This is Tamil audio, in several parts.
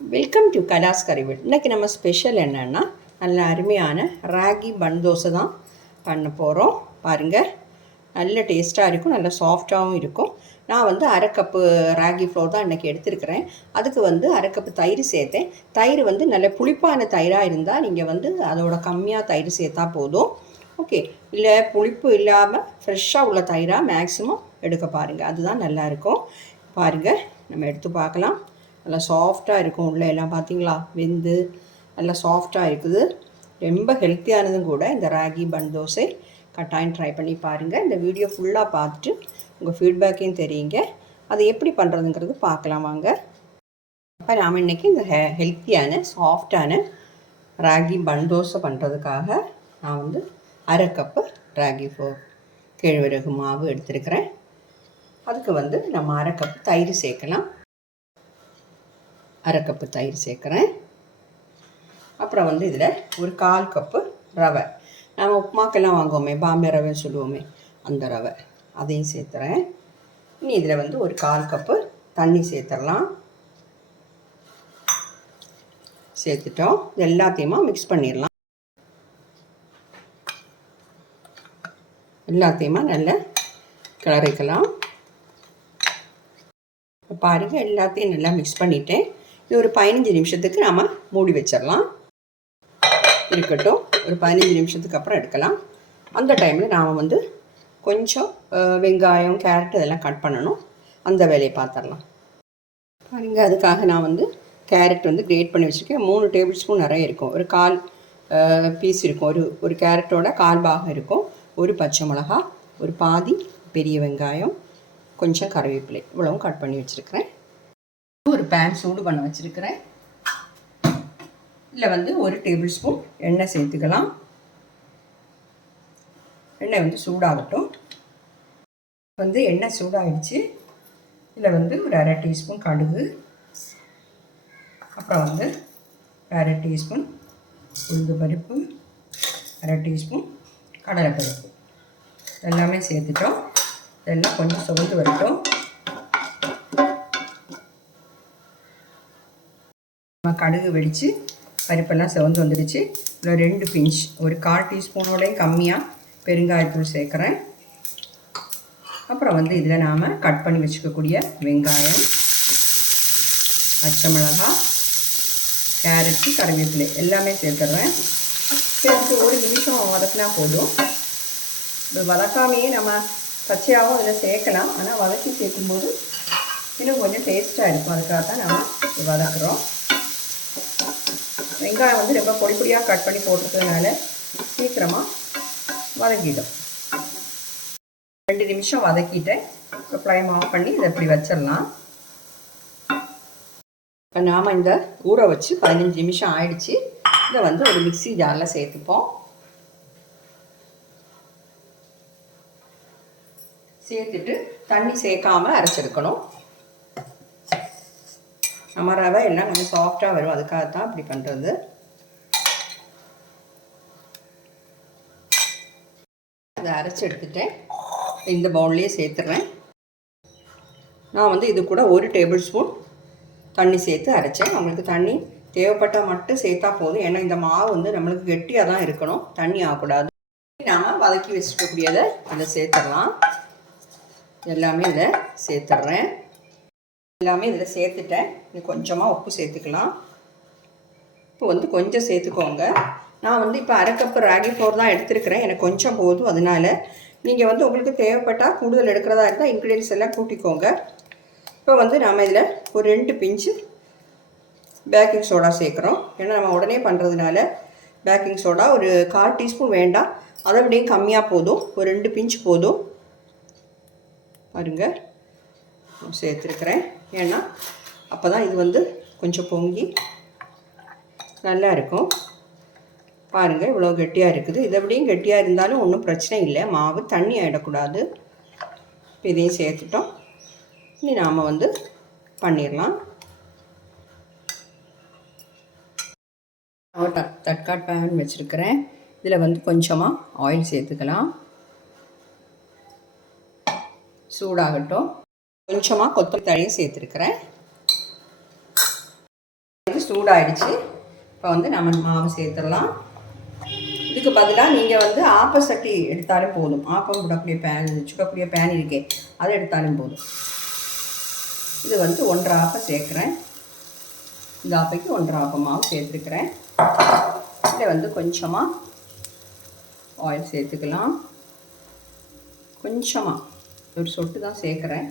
Welcome to கலாஸ் கறிவேல். இன்றைக்கி நம்ம ஸ்பெஷல் என்னென்னா நல்ல அருமையான ராகி பன் தோசை தான் பண்ண போகிறோம். பாருங்கள், நல்ல டேஸ்ட்டாக இருக்கும், நல்ல சாஃப்டாகவும் இருக்கும். நான் வந்து அரை கப்பு ராகி ஃப்ளோர் தான் இன்றைக்கி எடுத்துருக்கிறேன். அதுக்கு வந்து அரை கப்பு தயிர் சேர்த்தேன். தயிர் வந்து நல்ல புளிப்பான தயிராக இருந்தால் நீங்கள் வந்து அதோட கம்மியாக தயிர் சேர்த்தா போதும். ஓகே, இல்லை புளிப்பு இல்லாமல் ஃப்ரெஷ்ஷாக உள்ள தயிராக மேக்ஸிமம் எடுக்க பாருங்கள், அதுதான் நல்லாயிருக்கும். பாருங்கள், நம்ம எடுத்து பார்க்கலாம். நல்லா சாஃப்டாக இருக்கும், உள்ளே எல்லாம் பார்த்தீங்களா வெந்து நல்லா சாஃப்டாக இருக்குது. ரொம்ப ஹெல்த்தியானதும் கூட இந்த ராகி பன் தோசை. கட்டாயம் ட்ரை பண்ணி பாருங்கள். இந்த வீடியோ ஃபுல்லாக பார்த்துட்டு உங்கள் ஃபீட்பேக்கையும் தெரியுங்க. அதை எப்படி பண்ணுறதுங்கிறது பார்க்கலாம் வாங்க. அப்போ நாம் இன்றைக்கி இந்த ஹெல்த்தியான சாஃப்டான ராகி பன் தோசை பண்ணுறதுக்காக நான் வந்து அரை கப்பு ராகி ஃப்ளோர் கேழ்வரகு மாவு எடுத்துருக்கிறேன். அதுக்கு வந்து நம்ம அரை கப்பு தயிர் சேர்க்கலாம். அரை கப்பு தயிர் சேர்க்குறேன். அப்புறம் வந்து இதில் ஒரு 1/4 கப்பு ரவை, நம்ம உப்புமாக்கெல்லாம் வாங்குவோமே, பாம்பே ரவைன்னு சொல்லுவோமே, அந்த ரவை, அதையும் சேர்த்துறேன். இனி இதில் வந்து ஒரு 1/4 கப்பு தண்ணி சேர்த்துடலாம். சேர்த்துட்டோம். இது எல்லாத்தையுமா மிக்ஸ் பண்ணிடலாம். எல்லாத்தையுமா நல்லா கிளறிக்கலாம். பாருங்கள், எல்லாத்தையும் நல்லா மிக்ஸ் பண்ணிவிட்டேன். இது ஒரு 15 நிமிஷத்துக்கு நாம் மூடி வச்சிடலாம். இருக்கட்டும், ஒரு 15 நிமிஷத்துக்கு அப்புறம் எடுக்கலாம். அந்த டைமில் நாம் வந்து கொஞ்சம் வெங்காயம், கேரட் இதெல்லாம் கட் பண்ணணும். அந்த வேலையை பார்த்துடலாம். பாருங்கள், அதுக்காக நான் வந்து கேரட் வந்து கிரேட் பண்ணி வச்சுருக்கேன். 3 டேபிள் ஸ்பூன் நிறைய இருக்கும். ஒரு 1/4 பீஸ் இருக்கும். ஒரு கேரட்டோட 1/4 பாகம் இருக்கும். ஒரு பச்சை மிளகா, ஒரு பாதி பெரிய வெங்காயம், கொஞ்சம் கருவேப்பிலை, இவ்வளவும் கட் பண்ணி வச்சுருக்கிறேன். ஒரு பேன் சூடு பண்ண வச்சுருக்கிறேன். இதில் வந்து 1 டேபிள் ஸ்பூன் எண்ணெய் சேர்த்துக்கலாம். எண்ணெய் வந்து சூடாகட்டும். வந்து எண்ணெய் சூடாகிடுச்சு. இதில் வந்து ஒரு அரை டீஸ்பூன் கடுகு, அப்புறம் வந்து அரை டீஸ்பூன் உளுந்து பருப்பு, அரை டீஸ்பூன் கடலைப்பருப்பு எல்லாமே சேர்த்துட்டோம். இதெல்லாம் கொஞ்சம் சுவந்து வரட்டும். கடுகு வெடித்து பருப்பெல்லாம் சிவந்து வந்துடுச்சு. இதில் 2 பிஞ்ச், ஒரு 1/4 டீஸ்பூனோடையும் கம்மியாக பெருங்காயத்தூள் சேர்க்குறேன். அப்புறம் வந்து இதில் நாம் கட் பண்ணி வச்சுக்கக்கூடிய வெங்காயம், பச்சை மிளகாய், கேரட்டு, கருவேப்பிலை எல்லாமே சேர்த்துட்றேன். சேர்த்து ஒரு நிமிஷம் வதக்கினா போதும். வதக்காமையே நம்ம பச்சையாகவும் அதில் சேர்க்கலாம். ஆனால் வதக்கி சேர்க்கும்போது இன்னும் கொஞ்சம் டேஸ்ட்டாக இருக்கும். அதுக்காக தான் நம்ம வதக்குறோம். வெங்காயம் வந்து ரொம்ப பொடி பொடியாக கட் பண்ணி போட்டுக்கிறதுனால சீக்கிரமாக வதக்கிடும். 2 நிமிஷம் வதக்கிட்டேன். இப்போ ஃப்ளேம் ஆஃப் பண்ணி இதை இப்படி வச்சிடலாம். இப்போ நாம் இந்த ஊற வச்சு 15 நிமிஷம் ஆயிடுச்சு. இதை வந்து ஒரு மிக்ஸி ஜாரில் சேர்த்துப்போம். சேர்த்துட்டு தண்ணி சேர்க்காமல் அரைச்செடுக்கணும். நம்ம ரவை எல்லாம் கொஞ்சம் சாஃப்டாக வரும், அதுக்காகத்தான் இப்படி பண்ணுறது. அதை அரைச்சி எடுத்துட்டேன். இந்த பவுல்லையே சேர்த்துறேன். நான் வந்து இது கூட 1 டேபிள் ஸ்பூன் தண்ணி சேர்த்து அரைச்சேன். நம்மளுக்கு தண்ணி தேவைப்பட்டால் மட்டும் சேர்த்தா போதும். ஏன்னா இந்த மாவு வந்து நம்மளுக்கு கெட்டியாக தான் இருக்கணும், தண்ணி ஆகக்கூடாது. நாம் வதக்கி வச்சுக்கக்கூடியதை அதை சேர்த்துடலாம். எல்லாமே இதை சேர்த்துட்றேன். எல்லாமே இதில் சேர்த்துட்டேன். இன்னும் கொஞ்சமாக உப்பு சேர்த்துக்கலாம். உப்பு வந்து கொஞ்சம் சேர்த்துக்கோங்க. நான் வந்து இப்போ அரை கப்பு ராகி ஃப்ளோர் தான் எடுத்துருக்கிறேன். எனக்கு கொஞ்சம் போதும். அதனால் நீங்கள் வந்து உங்களுக்கு தேவைப்பட்டால் கூடுதல் எடுக்கிறதா இருந்தால் இன்க்ரீடியன்ஸ் எல்லாம் கூட்டிக்கோங்க. இப்போ வந்து நாம் இதில் ஒரு 2 பிஞ்சு பேக்கிங் சோடா சேர்க்குறோம். ஏன்னா நம்ம உடனே பண்ணுறதுனால பேக்கிங் சோடா ஒரு 1/4 டீஸ்பூன் வேண்டாம், அதை விட கம்மியாக போதும். ஒரு 2 பிஞ்சு போதும். பாருங்கள், சேர்த்துருக்குறேன். ஏன்னா அப்போ தான் இது வந்து கொஞ்சம் பொங்கி நல்லா இருக்கும். பாருங்கள், இவ்வளோ கெட்டியாக இருக்குது. இதை விடையும் கெட்டியாக இருந்தாலும் ஒன்றும் பிரச்சனை இல்லை. மாவு தண்ணி ஆகிடக்கூடாது. இப்போ இதையும் சேர்த்துட்டோம். இனி நாம் வந்து பண்ணிடலாம். தட்காட் பேன் வச்சுருக்கிறேன். இதில் வந்து கொஞ்சமாக ஆயில் சேர்த்துக்கலாம். சூடாகட்டும். கொஞ்சமாக கொத்தமல்லி தழையும் சேர்த்துருக்கிறேன். சூடாயிடுச்சு. இப்போ வந்து நம்ம மாவு சேர்த்துடலாம். இதுக்கு பதிலாக நீங்கள் வந்து ஆப்பசட்டி எடுத்தாலும் போதும். ஆப்பம் விடக்கூடிய பேன், சுடக்கூடிய பேன் இருக்கே, அதை எடுத்தாலும் போதும். இது வந்து 1.5 ஆப்பம் சேர்க்குறேன். இந்த ஆப்பைக்கு 1.5 ஆப்பம் மாவு சேர்த்துருக்குறேன். இதில் வந்து கொஞ்சமாக ஆயில் சேர்த்துக்கலாம். கொஞ்சமாக ஒரு சொட்டு தான் சேர்க்குறேன்.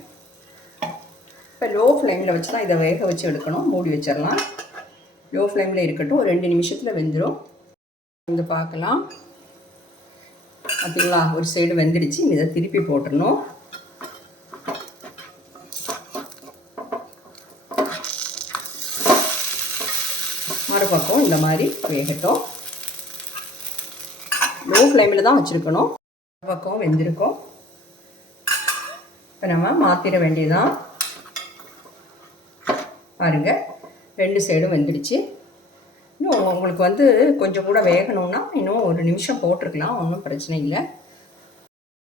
இப்போ லோ ஃப்ளேமில் வச்சு தான் இதை வேக வச்சு எடுக்கணும். மூடி வச்சிடலாம். லோ ஃப்ளேமில் இருக்கட்டும். ஒரு 2 நிமிஷத்தில் வெந்துடும். வந்து பார்க்கலாம். பார்த்தீங்களா, ஒரு சைடு வெந்துடுச்சு. இதை திருப்பி போட்டுடணும். மறுபக்கம் இந்த மாதிரி வேகட்டும். லோ ஃப்ளேமில் தான் வச்சுருக்கணும். மறுபக்கம் வெந்திருக்கும். இப்போ நம்ம மாற்றிட வேண்டியதான். பாருங்கள், 2 சைடும் வெந்துடுச்சு. இன்னும் உங்களுக்கு வந்து கொஞ்சம் கூட வேகணும்னா இன்னும் ஒரு நிமிஷம் போட்டிருக்கலாம். ஒன்றும் பிரச்சனை இல்லை.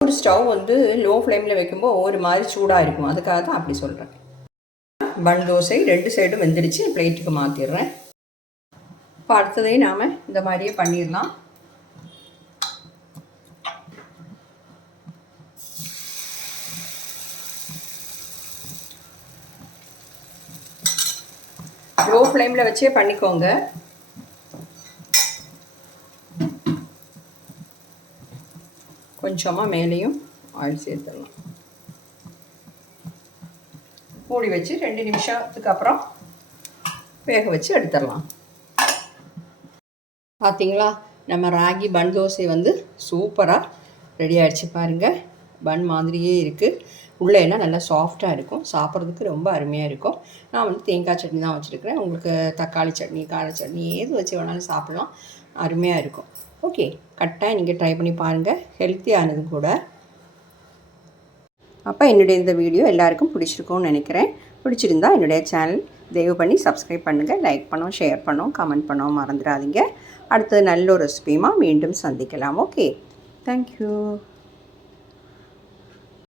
ஒரு ஸ்டவ் வந்து லோ ஃப்ளேமில் வைக்கும்போது ஒரு மாதிரி சூடாக இருக்கும். அதுக்காக தான் அப்படி சொல்கிறேன். பன் தோசை 2 சைடும் வெந்துடுச்சு. பிளேட்டுக்கு மாற்றிடுறேன். இப்போ அடுத்ததையும் நாம் இந்த மாதிரியே பண்ணிடலாம். லோ ஃப்ளேமில் வச்சே பண்ணிக்கோங்க. கொஞ்சமாக மேலேயும் ஆயில் சேர்த்துடலாம். மூடி வச்சு 2 நிமிஷத்துக்கு அப்புறம் வேக வச்சு எடுத்துடலாம். பார்த்தீங்களா, நம்ம ராகி பன் தோசை வந்து சூப்பராக ரெடி ஆகிடுச்சு. பாருங்கள், பன் மாதிரியே இருக்குது. உள்ளே எல்லாம் நல்லா சாஃப்டாக இருக்கும். சாப்பிட்றதுக்கு ரொம்ப அருமையாக இருக்கும். நான் வந்து தேங்காய் சட்னி தான் வச்சுருக்கிறேன். உங்களுக்கு தக்காளி சட்னி, கார சட்னி ஏது வச்சு வேணாலும் சாப்பிட்லாம். அருமையாக இருக்கும். ஓகே, கட்டாயம் நீங்கள் ட்ரை பண்ணி பாருங்கள். ஹெல்த்தியானது கூட. அப்போ என்னுடைய இந்த வீடியோ எல்லாருக்கும் பிடிச்சிருக்கும்னு நினைக்கிறேன். பிடிச்சிருந்தா என்னுடைய சேனல் தயவு பண்ணி சப்ஸ்கிரைப் பண்ணுங்கள். லைக் பண்ணோம், ஷேர் பண்ணோம், கமெண்ட் பண்ணோம் மறந்துடாதீங்க. அடுத்தது நல்ல ஒரு ரெசிபியுமா மீண்டும் சந்திக்கலாம். Okay, thank you.